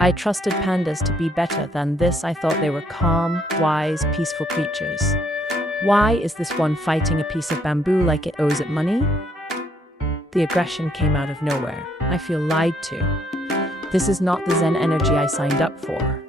I trusted pandas to be better than this. I thought they were calm, wise, peaceful creatures. Why is this one fighting a piece of bamboo like it owes it money? The aggression came out of nowhere. I feel lied to. This is not the Zen energy I signed up for.